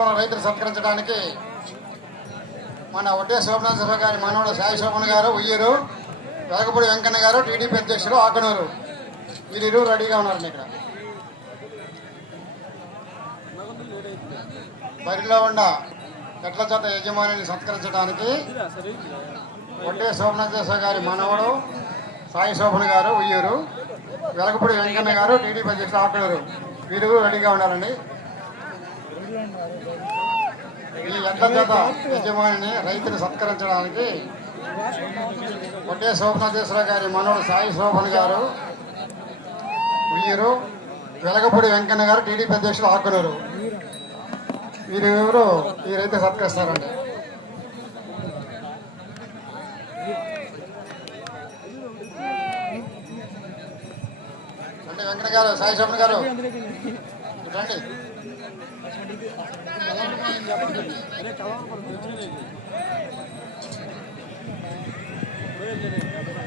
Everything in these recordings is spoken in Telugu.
రైతులు సత్కరించడానికి మన ఒడ్డే శోభనాథ గారి మనవడు సాయి శోభన్ గారు ఉయ్యూరు వెలగపూడి వెంకన్న గారు టీడీపీ అధ్యక్షుడు ఆకనూరు. వీరిరు రెడీగా ఉన్నారండి ఇక్కడ. బరిలో ఉన్న ఎట్ల చేత యజమానిని సత్కరించడానికి ఒడ్డే శోభనాథ గారి మనవడు సాయి శోభన్ గారు ఉయ్యూరు వెలగపూడి వెంకన్న గారు టీడీపీ అధ్యక్షుడు ఆకనూరు. వీరు రెడీగా ఉన్నారండి ఈ ఎడ్ల యజమానిని రైతులు సత్కరించడానికి కొట్టే శోభనాథేశ్వర గారి మనోడు సాయి శోభన్ గారు వీరు వెలగపూడి వెంకన్న గారు టీడీపీ అధ్యక్షులు ఆకునూరు. వీరు ఎవరు? ఈ రైతు సత్కరిస్తారండి. అంటే వెంకన్న గారు సాయి శోభన్ గారు. ఇటు రండి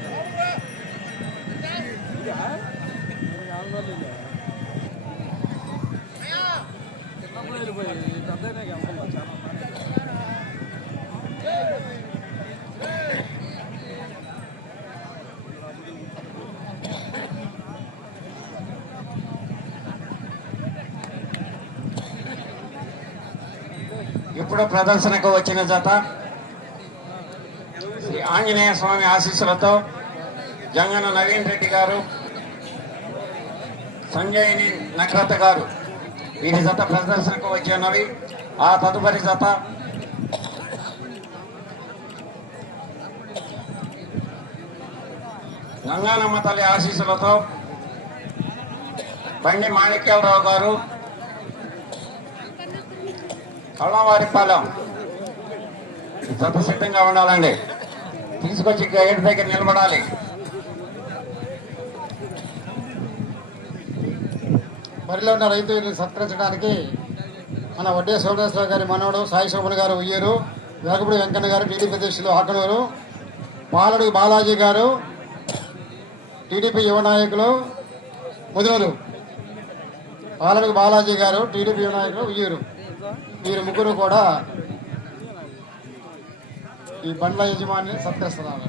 ఇప్పుడు ప్రదర్శనకు వచ్చిన జత. శ్రీ ఆంజనేయ స్వామి ఆశీస్సులతో జంగన నవీన్ రెడ్డి గారు సంజయ్ని నక్రత గారు వీరి జత ప్రదర్శనకు వచ్చి ఉన్నవి ఆ తదుపరి జత. గంగానమ్మ తల్లి ఆశీస్సులతో బండి మాణిక్యాలరావు గారు కళ్ళవారిపాలెం జత సిద్ధంగా ఉండాలండి. తీసుకొచ్చి గైడ్ దగ్గర నిలబడాలి. బరిలో ఉన్న రైతులను సత్కరించడానికి మన వడ్డే శోభనేశ్వర గారి మనవడు సాయి శోభన్ గారు ఉయ్యూరు. వెలగపూడి వెంకన్న గారు టీడీపీ అధ్యక్షులు ఆకనూరు. పాలడు బాలాజీ గారు టీడీపీ యువ నాయకులు ముదునూరు. పాలడు బాలాజీ గారు టీడీపీ యువ నాయకులు ఉయ్యూరు. వీరు ముగ్గురు కూడా ఈ బండ్ల యజమాని సత్కరిస్తున్నారు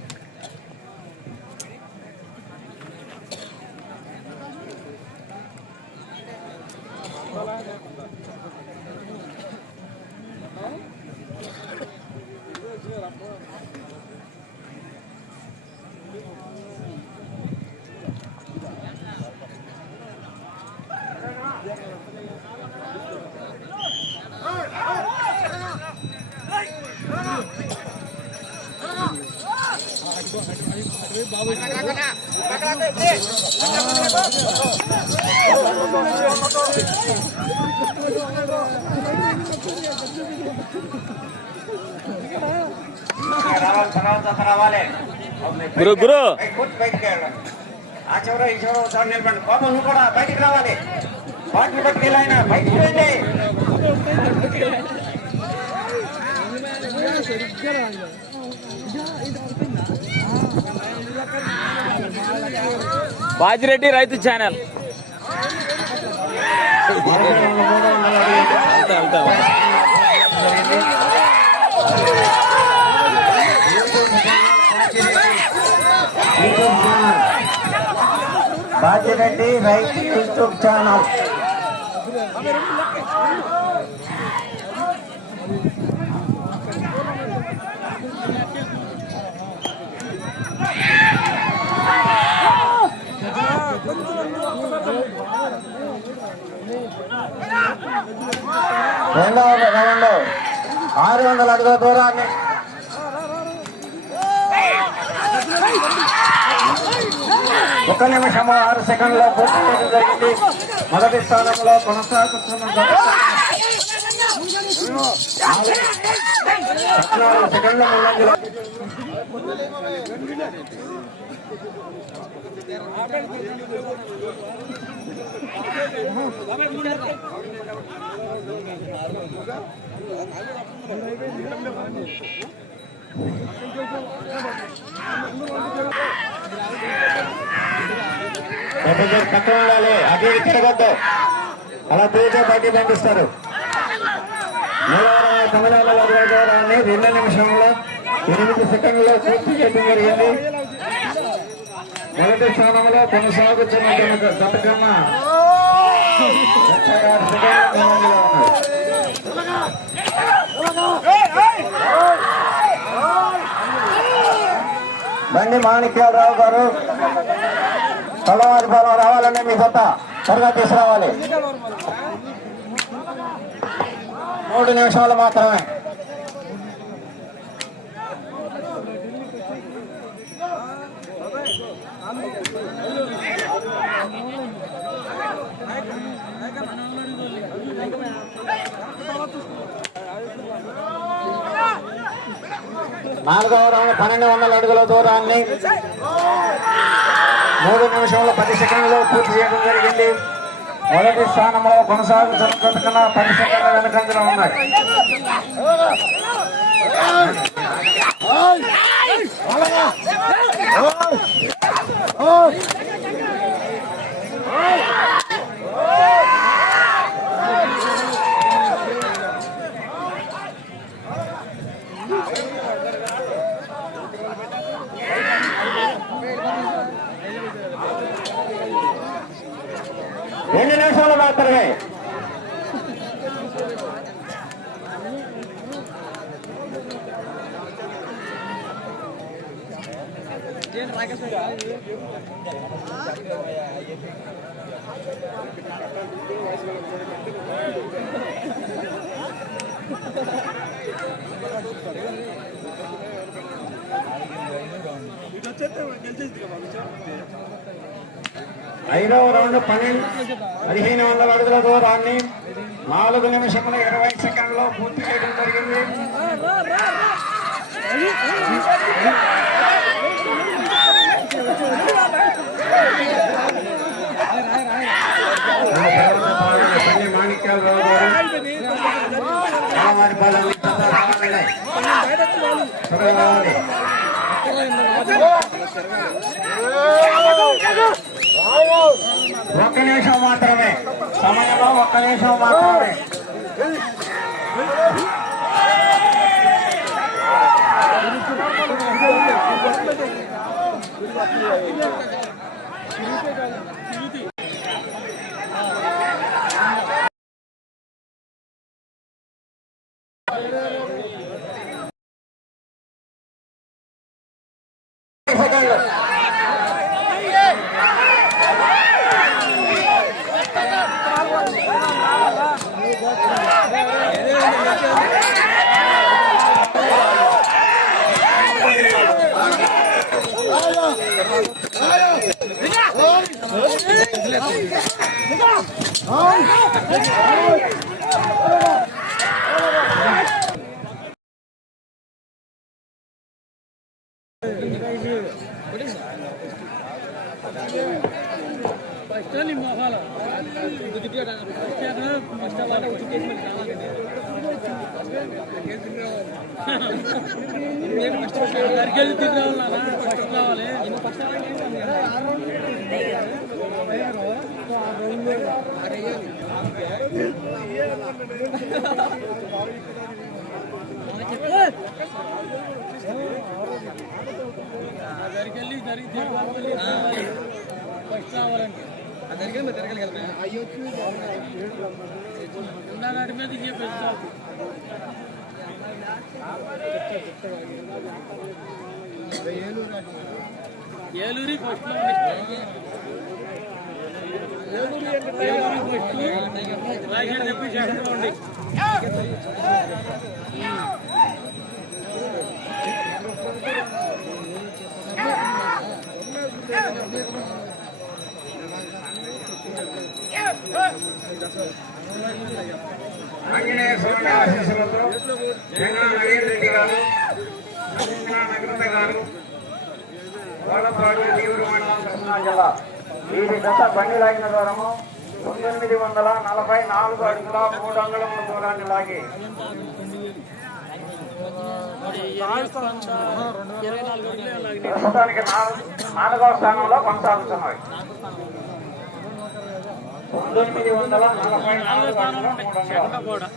గురు గురు. బయటికి ఆ చివర ఈ చివర ఒకసారి నిలబడి నువ్వు కూడా బయటికి రావాలి ఆయన బయటికి బాజిరెడ్డి రైతు ఛానల్. బాజిరెడ్డి రైతు యూట్యూబ్ ఛానల్. రెండవ రౌండ్లో ఆరు వందల అడుగుల దూరాన్ని. ఒక నిమిషము ఆరు సెకండ్లో పూర్తి చేయడం జరిగింది. మొదటి స్థానంలో కొనసాగుతున్న సెకండ్ల ముందంజలో. పక్కన ఉండాలి. అటు తిరగద్దు. అలా తిరిగితే బయటికి పంపిస్తారు. మూడవ తొమ్మిది వందల అరవై రెండు నిమిషంలో ఎనిమిది సెకండ్లో పూర్తి చేయడం జరిగింది. మొదటి స్థానంలో కొనసాగుతున్న జత- జతకమ్మ బండి మాణిక్యాలరావు గారు తలవారిపాలెం రావాలంటే మీ కొత్త త్వరగా తీసుకురావాలి. మూడు నిమిషాలు మాత్రమే. నాలుగవ రౌండ్ పన్నెండు వందల అడుగుల దూరాన్ని మూడు నిమిషంలో పది సెకండ్లో పూర్తి చేయడం జరిగింది. మొదటి స్థానంలో కొనసాగుతున్న కన్నా పది సెకండ్ల వెనకంజలో ఉన్నాయి. రెండు నిమిషాలు మాత్రమే? ఐదవ రౌండ్ పన్నెండు పదిహేను వందల అడుగుల దూరాన్ని నాలుగు నిమిషముల ఇరవై సెకండ్లో పూర్తి చేయడం జరిగింది. మాణిక్యాలరావు గారు ఒక్క నిమిషం మాత్రమే. సమయంలో ఒక్క నిమిషం మాత్రమే. సెకండ్లు Yeah. First Eluri first jacket చెప్పి జాకెట్ ఉండి ఆంజనేయ స్వామి ఆశీస్సులతో జగన్ నవీన్ రెడ్డి గారు కృష్ణ నగరత గారు వాళ్ళపాడు తీవ్ర మండలం కృష్ణా జిల్లా వీరి గత బండి లాగిన దూరము పంతొమ్మిది వందల నలభై నాలుగు అడుగుల మూడు అంగుళముల దూరాన్ని లాగి. ప్రస్తుతానికి నాలుగవ స్థానంలో కొనసాగుతున్నాయి. పంతొమ్మిది వందల నలభై నాలుగు అడుగుల మూడు అంగుళాలు